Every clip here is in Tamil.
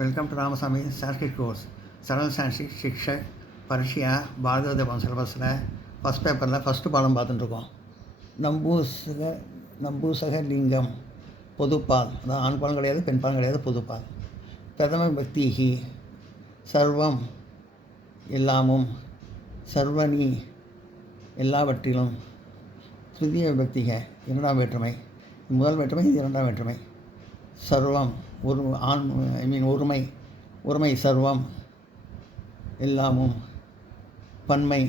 Welcome to Ramasamy Sanskrit course. Saral Sanskrit Shikshak பரிஷியா பாரதவதம் சிலபஸில் ஃபஸ்ட் பேப்பரில் ஃபஸ்ட்டு பாடம் பார்த்துட்டுருக்கோம். நம்பூசக லிங்கம் பொதுப்பால், அதான் ஆண் பாலம் கிடையாது, பெண் பாலம் கிடையாது, பொதுப்பால். பிரதம பக்திஹி சர்வம் எல்லாமும், சர்வனி எல்லாவற்றிலும், திருதிய விபக்திக இரண்டாம் வேற்றுமை, முதல் வேற்றுமை இது இரண்டாம் வேற்றுமை. சர்வம் ஒரு ஆண் ஒருமை சர்வம் எல்லாமும், பன்மை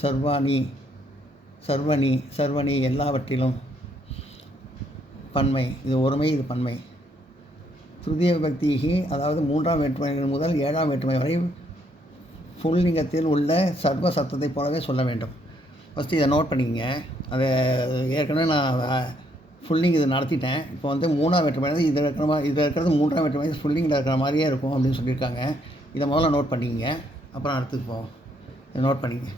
சர்வனி எல்லாவற்றிலும், பன்மை இது ஒருமை இது பன்மை. திருதிய விபக்திகி அதாவது மூன்றாம் வேற்றுமைகள் முதல் ஏழாம் வேற்றுமை வரை புல்லிங்கத்தில் உள்ள சர்வ சத்தத்தை போலவே சொல்ல வேண்டும். ஃபஸ்ட்டு இதை நோட் பண்ணிக்கங்க. அதை ஏற்கனவே நான் ஃபுல்லிங் இது நடத்திட்டேன். இப்போ வந்து மூணாம் வேற்றுமை இதில் இருக்கிறது மூன்றாம் வேற்றுமை ஃபுல்லிங்கில் இருக்கிற மாதிரியே இருக்கும் அப்படின்னு சொல்லியிருக்காங்க. இதை முதல்ல நோட் பண்ணிக்கங்க, அப்புறம் அடுத்துக்கு போவோம். இதை நோட் பண்ணிக்கங்க.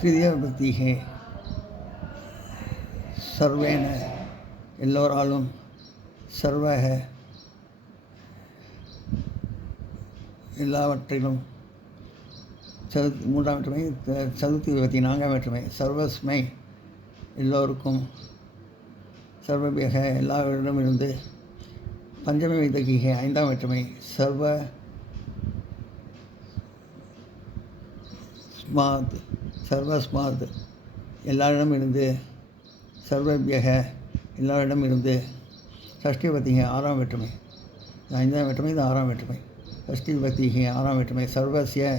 திருதிய விபக்திகே சர்வேன எல்லோராலும், சர்வக எல்லாவற்றிலும், மூன்றாம் வேற்றுமை. சதுர்த்தி விபக்தி நான்காம் வேற்றுமை. சர்வஸ்மை எல்லோருக்கும், சர்வபியக எல்லாரிடமிருந்து. பஞ்சமி விபக்திகே ஐந்தாம் வேற்றுமை. சர்வஸ்மாத் எல்லாரிடமிருந்து, சர்வபியக எல்லாரிடமிருந்து. ஷஷ்டி விபக்திகே ஆறாம் வேற்றுமை. இது ஐந்தாம் வேற்றுமை, இது ஆறாம் வேற்றுமை. ஷஷ்டி விபக்திகே ஆறாம் வேற்றுமை. சர்வஸ்ய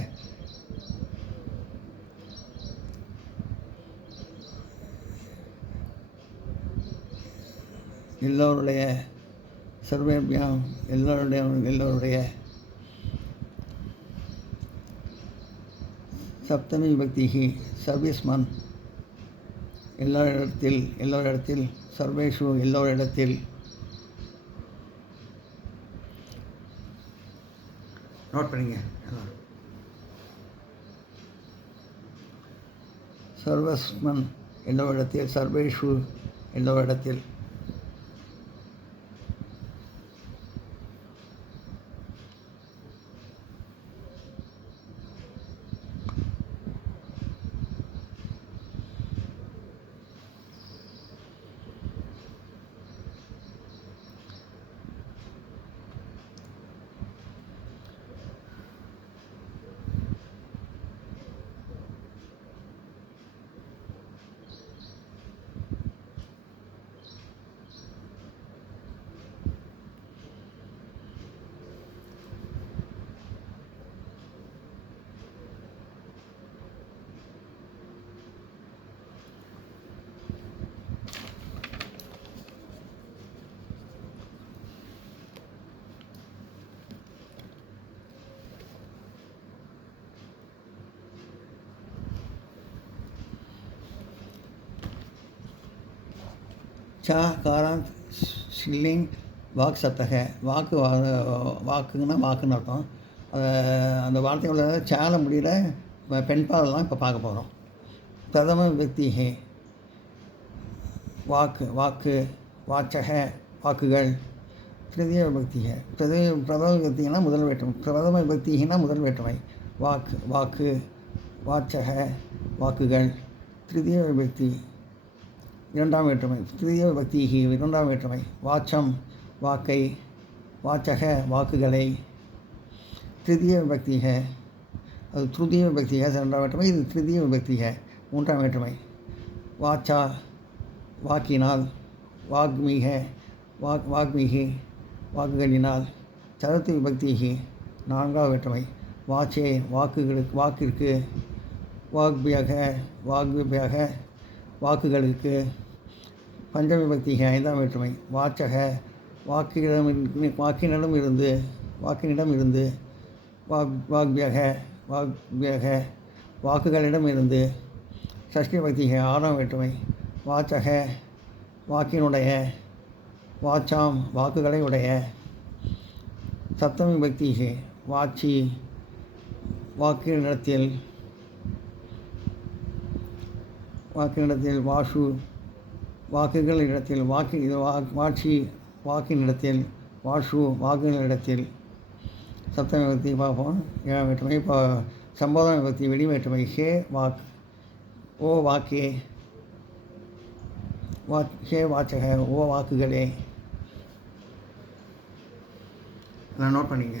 எல்லோருடைய, சர்வபியாம் எல்லோருடைய. சப்தமி விபக்திகி சர்வஸ்மன் எல்லோரிடத்தில், சர்வேஷு எல்லோரிடத்தில். நோட் பண்ணிங்க. சர்வஸ்மன் எல்லோரிடத்தில், சர்வேஷு எல்லோரிடத்தில். சா காராந்த் ஸ்லிங் வாக் சத்தக வாக்குன்னா வாக்குன்னு அர்த்தம். அந்த வார்த்தையோட சால முடியல பெண்பாலெல்லாம் இப்போ பார்க்க போகிறோம். பிரதம விபக்திகே வாக்கு வாச்சக வாக்குகள். திருதிய விபக்திகே பிரதம விபக்தினா முதல் வேற்றுமை. பிரதம விபக்தினா முதல் வேற்றுமை. வாக்கு வாச்சக வாக்குகள். திருதிய விபக்தி இரண்டாம் வேற்றுமை. திருதிய விபக்திகி இரண்டாம் வேற்றுமை. வாச்சம் வாக்கை, வாச்சக வாக்குகளை. திருதிய விபக்திக அது திருதிய விபக்திக இரண்டாம் வேற்றுமை. இது திருதிய விபக்திக மூன்றாம் வேற்றுமை. வாச்சா வாக்கினால், வாக்மீக வாக்மீகி வாக்குகளினால். சதுர்த்தி விபக்திகி நான்காவது வேற்றுமை. வாச்சே வாக்கிற்கு. வாக்பியக வாக்குகளுக்கு. பஞ்சமி விபக்திகி ஐந்தாம் வேற்றுமை. வாச்சக வாக்கினிடம் இருந்து. வாக்பியக வாக்குகளிடம் இருந்து. ஷஷ்டி விபக்திகி ஆறாம் வேற்றுமை. வாச்சக வாக்கினுடைய. வாச்சாம் வாக்குகளை உடைய. சப்தமி விபக்திகி வாச்சி வாக்கினிடத்தில். வாஷு வாக்குகளிடத்தில். வாட்சி வாக்கினிடத்தில். வாஷு வாக்குகளிடத்தில். சப்தமி விபக்தி பார்ப்போம். ஏழாம் வேற்றுமை. இப்போ சம்போதன விபக்தி வெடி வேற்றுமை. ஹே வாக் ஓ வாக்கே. ஹே வாச்சக ஓ வாக்குகளே. நான் நோட் பண்ணிங்க.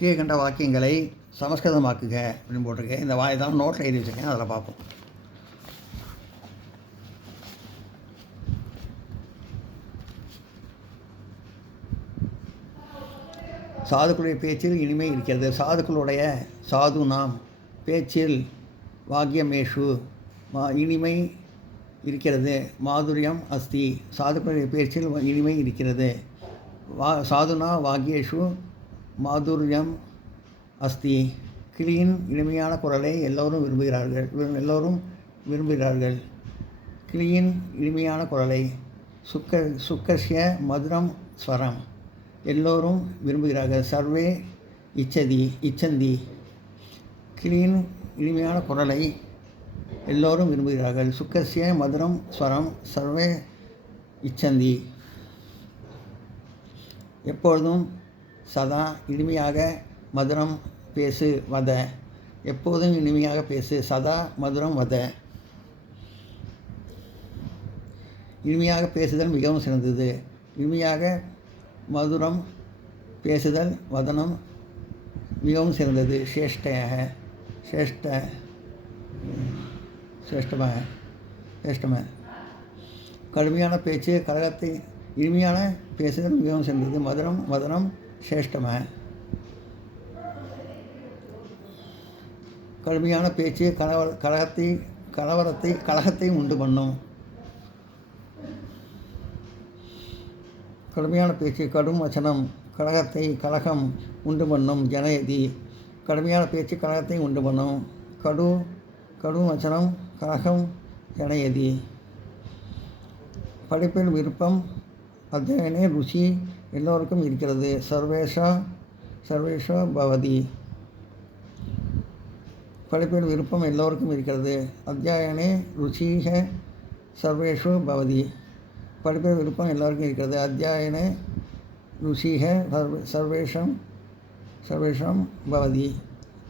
கீழே கண்ட வாக்கியங்களை சமஸ்கிருதமாக்குக அப்படின்னு போட்டிருக்கேன். இந்த தான் நோட்டில் எழுதி வச்சுருக்கேன், அதில் பார்ப்போம். சாதுக்களுடைய பேச்சில் இனிமை இருக்கிறது. சாதுக்களுடைய சாது நாம் பேச்சில் வாக்கியமேஷு இனிமை இருக்கிறது. மாதுரியம் அஸ்தி சாதுக்களுடைய பேச்சில் இனிமை இருக்கிறது. சாதுனா வாக்கியேஷு மாதுரியம் அஸ்தி. கிளியின் இனிமையான குரலை எல்லோரும் விரும்புகிறார்கள். கிளியின் இனிமையான குரலை. சுக்கர்ஷ்ய மதுரம் ஸ்வரம் எல்லோரும் விரும்புகிறார்கள். சர்வே இச்சந்தி கிளியின் இனிமையான குரலை எல்லோரும் விரும்புகிறார்கள். சுக்கர்ஷ்ய மதுரம் ஸ்வரம் சர்வே இச்சந்தி எப்பொழுதும். சதா இனிமையாக மதுரம் பேசு வத எப்போதும் இனிமையாக பேசு. சதா மதுரம் வத இனிமையாக பேசுதல் மிகவும் சிறந்தது. இனிமையாக மதுரம் பேசுதல் வதனம் மிகவும் சிறந்தது. சேஷ்டம கடுமையான பேச்சு கலகத்தை. இனிமையான பேசுதல் மிகவும் சிறந்தது. மதுரம் வதனம் சேஷ்டம. கடுமையான பேச்சு கலகத்தை உண்டு பண்ணும். கடுமையான பேச்சு கடும் வச்சனம் கலகம் உண்டு பண்ணும். ஜனயதி கடுமையான பேச்சு கலகத்தை உண்டு பண்ணும். கடும் வச்சனம் கலகம் ஜனயதி. படிப்பில் விருப்பம் அத்தியனே ருச்சி எல்லோருக்கும் இருக்கிறது. சர்வேஷா பவதி படிப்பில் விருப்பம் எல்லோருக்கும் இருக்கிறது. அத்தியாயனே ருச்சிக சர்வேஷு பவதி படிப்பில் விருப்பம் எல்லோருக்கும் இருக்கிறது. அத்தியாயனே ருச்சிக சர்வேஷம் பவதி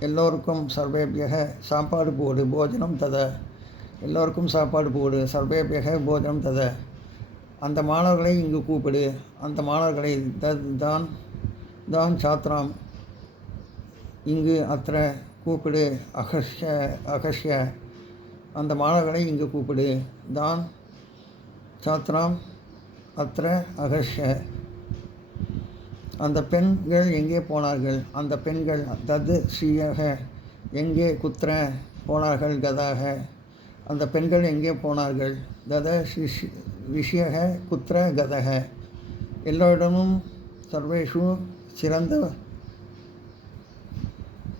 எல்லோருக்கும். சர்வேபியக சாப்பாடு போடு போஜனம் தத எல்லோருக்கும் சாப்பாடு போடு. சர்வேபியக போஜனம் தத. அந்த மாணவர்களை இங்கு கூப்பிடு. அந்த மாணவர்களை தான் தான் சாத்ராம் இங்கு அத்திர கூப்பிடு. அகஷ்ய அந்த மாணவர்களை இங்கு கூப்பிடு. தான் சாத்ராம் அத்திர அகஷ்ய அந்த பெண்கள் எங்கே போனார்கள்? அந்த பெண்கள் தத் ஸ்ரீயக எங்கே குத்திர போனார்கள்? கதாக அந்த பெண்கள் எங்கே போனார்கள்? தத விஷயக குத்திர கதக எல்லோரிடமும் சர்வேஷு சிறந்த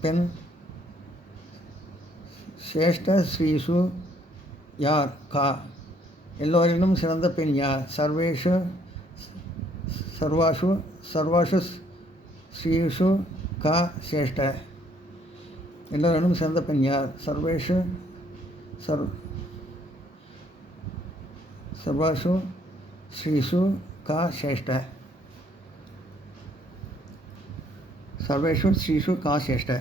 பெண் சேஷ்ட ஸ்ரீஷு யார்? கா எல்லோரிலும் சிறந்த பெண் யார்? சர்வாஷு ஸ்ரீஷு கா சேஷ்ட எல்லோரிலும் சிறந்த பெண் யார்? சர்வாஷு ஸ்ரீஷு கா சேஷ்ட சர்வேஷு ஸ்ரீஷு கா சேஷ்ட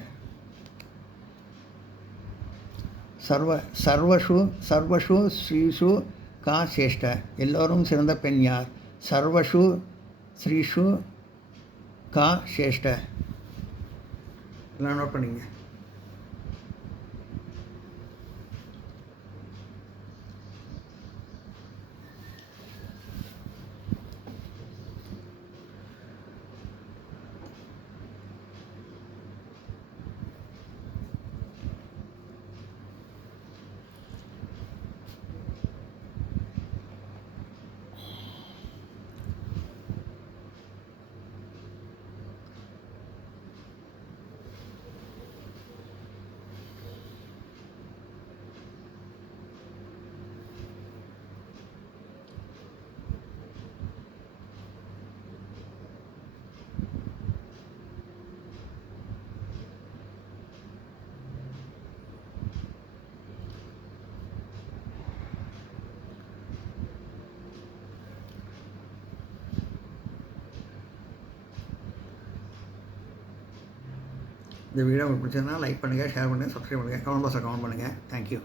சர்வஷு ஸ்ரீஷு கா சேஷ்ட எல்லோரும் சிறந்த பெண் யார்? சர்வஷு ஸ்ரீஷு கா சேஷ்ட எல்லாம் நோட் பண்ணிங்க. இந்த வீடியோ உங்களுக்கு பிடிச்சதுன்னா லைக் பண்ணுங்கள், ஷேர் பண்ணுங்கள், சப்ஸ்கிரைப் பண்ணுங்கள், கமெண்ட் பாக்ஸில் கமெண்ட் பண்ணுங்கள். தேங்க்யூ.